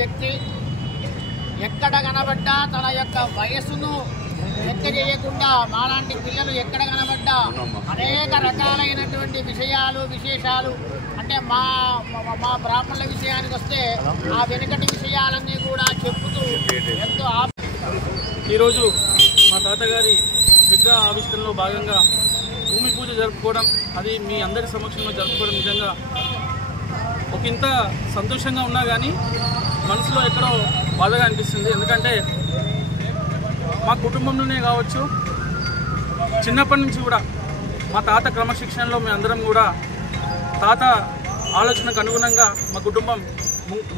వ్యక్తి ఎక్కడ కనబడ్డా తన యొక్క వయసును లెక్క చేయకుండా మాలాంటి పిల్లలు ఎక్కడ కనబడ్డా అనేక రకాలైనటువంటి విశేషాలు అంటే మా బ్రాహ్మణుల విషయానికి వస్తే ఆ వెనుకటి విషయాలన్నీ కూడా చెప్పుతూ ఎంతో ఈరోజు మా తాతగారి విగ్రహ ఆవిష్కరణలో భాగంగా భూమి పూజ జరుపుకోవడం, అది మీ అందరి సమక్షంలో జరుపుకోవడం నిజంగా ఒక ఇంత సంతోషంగా ఉన్నా కానీ మనసులో ఎక్కడో బాధగా అనిపిస్తుంది. ఎందుకంటే మా కుటుంబంలోనే కావచ్చు, చిన్నప్పటి నుంచి కూడా మా తాత క్రమశిక్షణలో మేమందరం కూడా తాత ఆలోచనకు అనుగుణంగా మా కుటుంబం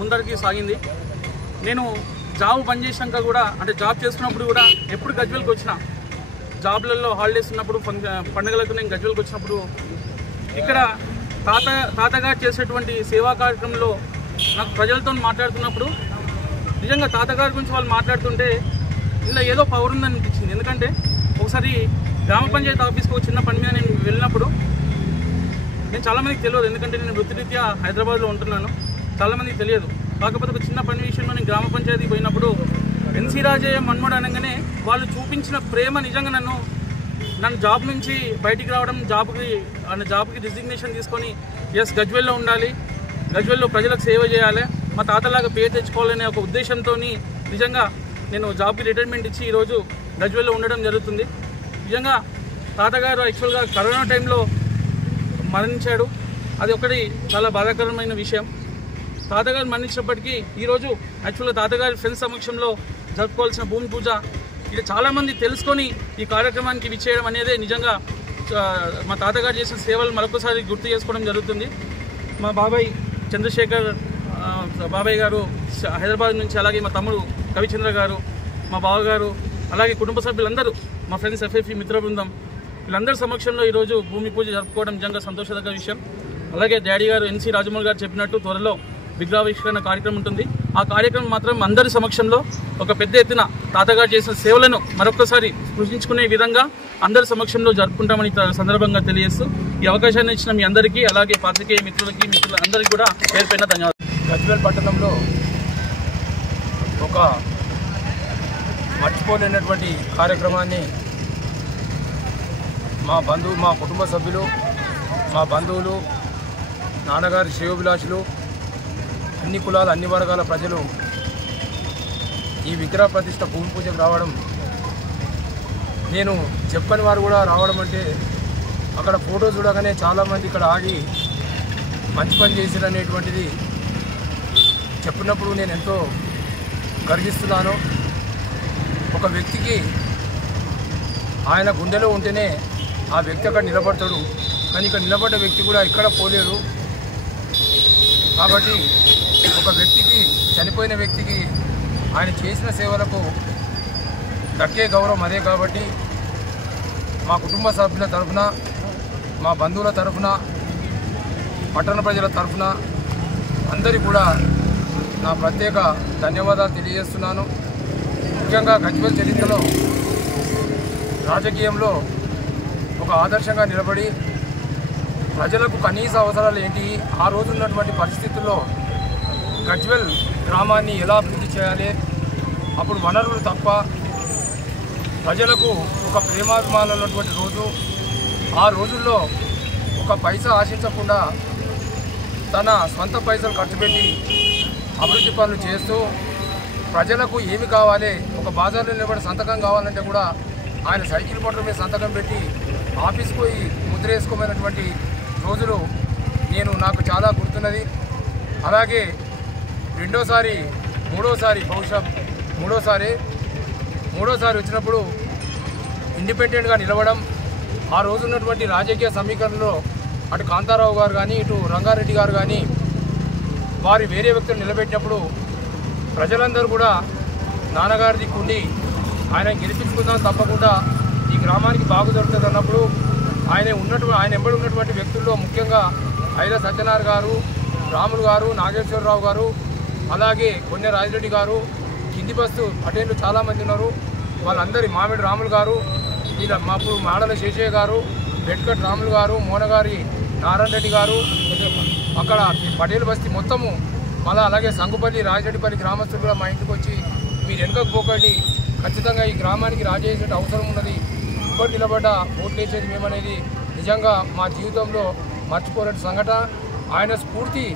ముందరికి సాగింది. నేను జాబ్ పనిచేసినాక కూడా, అంటే జాబ్ చేస్తున్నప్పుడు కూడా ఎప్పుడు గజ్వేల్కి వచ్చిన, జాబ్లలో హాలిడేస్ ఉన్నప్పుడు పండుగలకు నేను గజ్వేల్కి వచ్చినప్పుడు ఇక్కడ తాతగారు చేసేటువంటి సేవా కార్యక్రమంలో నాకు ప్రజలతో మాట్లాడుతున్నప్పుడు నిజంగా తాతగారి గురించి వాళ్ళు మాట్లాడుతుంటే ఇలా ఏదో పవర్ ఉందని అనిపించింది. ఎందుకంటే ఒకసారి గ్రామ పంచాయతీ ఆఫీస్కి ఒక చిన్న పని మీద నేను వెళ్ళినప్పుడు, నేను చాలామందికి తెలియదు, ఎందుకంటే నేను వృత్తిరీత్యా హైదరాబాద్లో ఉంటున్నాను, చాలామందికి తెలియదు. కాకపోతే ఒక చిన్న పని విషయంలో నేను గ్రామ పంచాయతీకి పోయినప్పుడు ఎన్సీ రాజయ్య మన్మోడు అనగానే వాళ్ళు చూపించిన ప్రేమ నిజంగా నన్ను జాబ్ నుంచి బయటికి రావడం, జాబ్కి రిజిగ్నేషన్ తీసుకొని ఎస్ గజ్వేల్లో ఉండాలి, గజ్వేల్లో ప్రజలకు సేవ చేయాలి, మా తాతలాగా పేరు తెచ్చుకోవాలనే ఒక ఉద్దేశంతో నిజంగా నేను జాబ్కి రిటైర్మెంట్ ఇచ్చి ఈరోజు గజ్వేల్లో ఉండడం జరుగుతుంది. నిజంగా తాతగారు యాక్చువల్గా కరోనా టైంలో మరణించాడు. అది ఒకటి చాలా బాధాకరమైన విషయం. తాతగారు మరణించినప్పటికీ ఈరోజు యాక్చువల్గా తాతగారి ఫ్రెండ్స్ సమక్షంలో జరుపుకోవాల్సిన భూమి పూజ ఇది చాలామంది తెలుసుకొని ఈ కార్యక్రమానికి విచ్చేయడం అనేది నిజంగా మా తాతగారు చేసిన సేవలు మరొకసారి గుర్తు చేసుకోవడం జరుగుతుంది. మా బాబాయ్ చంద్రశేఖర్ బాబాయ్ గారు హైదరాబాద్ నుంచి, అలాగే మా తమ్ముడు కవిచంద్ర గారు, మా బావగారు, అలాగే కుటుంబ సభ్యులందరూ, మా ఫ్రెండ్స్ ఎఫ్ఎఫ్ఈ మిత్ర బృందం, వీళ్ళందరి సమక్షంలో ఈరోజు భూమి పూజ జరుపుకోవడం నిజంగా సంతోషదగ్గ విషయం. అలాగే డాడీ గారు ఎన్సీ రాజమౌళి గారు చెప్పినట్టు త్వరలో విగ్రహావిష్కరణ కార్యక్రమం ఉంటుంది. ఆ కార్యక్రమం మాత్రం అందరి సమక్షంలో ఒక పెద్ద ఎత్తున తాతగారు చేసిన సేవలను మరొకసారి స్పృశించుకునే విధంగా అందరి సమక్షంలో జరుపుకుంటామని సందర్భంగా తెలియజేస్తూ ఈ అవకాశాన్ని ఇచ్చిన మీ అందరికీ, అలాగే పాత్రికేయ మిత్రులందరికీ కూడా పేరు పైన ధన్యవాదాలు. గజ్వేల్ పట్టణంలో ఒక మర్చిపోలేనటువంటి కార్యక్రమాన్ని మా కుటుంబ సభ్యులు, మా బంధువులు, నాన్నగారి శ్రేయోభిలాషులు, అన్ని కులాల అన్ని వర్గాల ప్రజలు ఈ విగ్రహ ప్రతిష్ట భూమి పూజకు రావడం, నేను చెప్పని వారు కూడా రావడం అంటే అక్కడ ఫోటో చూడగానే చాలామంది ఇక్కడ ఆగి మంచి పని చేసిరనేటువంటిది చెప్పినప్పుడు నేను ఎంతో గర్విస్తున్నాను. ఒక వ్యక్తికి ఆయన గుండెలో ఉంటేనే ఆ వ్యక్తి అక్కడ నిలబడతాడు, కానీ ఇక్కడ నిలబడ్డ వ్యక్తి కూడా ఇక్కడ పోలేరు. కాబట్టి ఒక వ్యక్తికి, చనిపోయిన వ్యక్తికి ఆయన చేసిన సేవలకు దక్కే గౌరవం అదే. కాబట్టి మా కుటుంబ సభ్యుల తరఫున, మా బంధువుల తరఫున, పట్టణ ప్రజల తరఫున అందరికీ కూడా నా ప్రత్యేక ధన్యవాదాలు తెలియజేస్తున్నాను. ముఖ్యంగా గజ్వేల్ చరిత్రలో రాజకీయంలో ఒక ఆదర్శంగా నిలబడి ప్రజలకు కనీస అవసరాలు ఏంటి, ఆ రోజు ఉన్నటువంటి పరిస్థితుల్లో గజ్వేల్ గ్రామాన్ని ఎలా అభివృద్ధి చేయాలి, అప్పుడు వనరులు తప్ప ప్రజలకు ఒక ప్రేమాభిమానం ఉన్నటువంటి రోజు. ఆ రోజుల్లో ఒక పైసా ఆశించకుండా తన సొంత పైసలు ఖర్చు పెట్టి అభివృద్ధి పనులు చేస్తూ ప్రజలకు ఏమి కావాలి, ఒక బజార్లో నిలబడి సంతకం కావాలంటే కూడా ఆయన సైకిల్ మోటార్ మీద సంతకం పెట్టి ఆఫీస్కి పోయి ముద్ర వేసుకోమైనటువంటి రోజులు నాకు చాలా గుర్తున్నది. అలాగే బహుశా మూడోసారి వచ్చినప్పుడు ఇండిపెండెంట్గా నిలవడం, ఆ రోజు ఉన్నటువంటి రాజకీయ సమీకరణలో అటు కాంతారావు గారు కానీ, ఇటు రంగారెడ్డి గారు కానీ వారి వేరే వ్యక్తులు నిలబెట్టినప్పుడు ప్రజలందరూ కూడా నాన్నగారి దిక్కుండి ఆయన గెలిపించుకుందాం, తప్పకుండా ఈ గ్రామానికి బాగు దొరుకుతుంది అన్నప్పుడు ఆయన ఎంబడి ఉన్నటువంటి వ్యక్తుల్లో ముఖ్యంగా ఐల సత్యనారాయణ గారు, రాములు గారు, నాగేశ్వరరావు గారు, అలాగే కొన్నె రాజిరెడ్డి గారు, కింది బస్తు పటేళ్ళు చాలామంది ఉన్నారు. వాళ్ళందరి మామిడి రాములు గారు, ఇలా మాపు మాడల శేషయ్య గారు, వెట్కట్ రాములు గారు, మోనగారి నారాయణ రెడ్డి గారు, అక్కడ పటేల్ బస్తీ మొత్తము మళ్ళీ అలాగే సంగుపల్లి రాజరెడ్డిపల్లి గ్రామస్తులు కూడా మా ఇంటికి వచ్చి మీరు వెనుకకు పోకండి, ఖచ్చితంగా ఈ గ్రామానికి రాజేసే అవసరం ఉన్నది, ఇప్పుడు నిలబడ్డ ఓట్లు వేసేది మేమనేది నిజంగా మా జీవితంలో మర్చిపోలేని సంఘటన. ఆయన స్ఫూర్తి,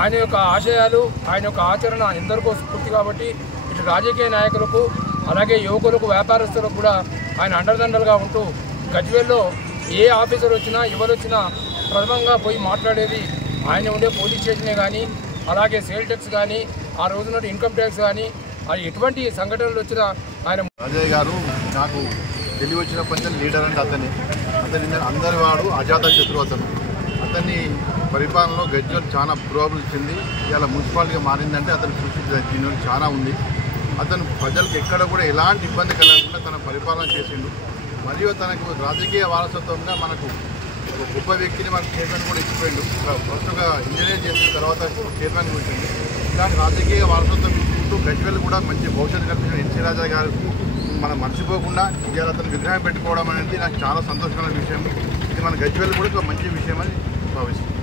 ఆయన యొక్క ఆశయాలు, ఆయన యొక్క ఆచరణ ఎందరికో స్ఫూర్తి. కాబట్టి ఇటు రాజకీయ నాయకులకు అలాగే యువకులకు వ్యాపారస్తులకు కూడా ఆయన అండదండలుగా ఉంటూ గజ్వేల్లో ఏ ఆఫీసర్ వచ్చినా ఎవరు వచ్చినా ప్రథమంగా పోయి మాట్లాడేది ఆయన ఉండే పోలీస్ స్టేషనే కానీ అలాగే సేల్ ట్యాక్స్ కానీ ఆ రోజున ఇన్కమ్ ట్యాక్స్ కానీ అది ఎటువంటి సంఘటనలు వచ్చినా ఆయన. రాజయ్య గారు నాకు తెలివి వచ్చినప్పటి నుంచి లీడర్ అంటే అతని అందరి వాడు అజాత శత్రు అతన్ని పరిపాలనలో గజ్వేల్ చాలా పురోగతి చెంది ఇలా మున్సిపాలిటీగా మారిందంటే అతని కృషి దీని చాలా ఉంది. అతను ప్రజలకు ఎక్కడ కూడా ఎలాంటి ఇబ్బంది కలగకుండా తన పరిపాలన చేసిండు. మరియు తనకు రాజకీయ వారసత్వంగా మనకు ఒక గొప్ప వ్యక్తిని మనకు చైర్మన్ కూడా ఇచ్చిపోయిండు. ఫస్ట్గా ఇంజనీర్ చేసిన తర్వాత చైర్మన్ కూర్చుంది. ఇలాంటి రాజకీయ వారసత్వం ఇచ్చుకుంటూ గజ్వేల్ కూడా మంచి భవిష్యత్తు కల్పించిన ఎన్టీ రాజా గారు మనం మర్చిపోకుండా ఇవాళ అతను విగ్రహం పెట్టుకోవడం అనేది నాకు చాలా సంతోషకరమైన విషయం. ఇది మన గజ్వేల్ కూడా ఒక మంచి విషయం అని భావిస్తున్నాను.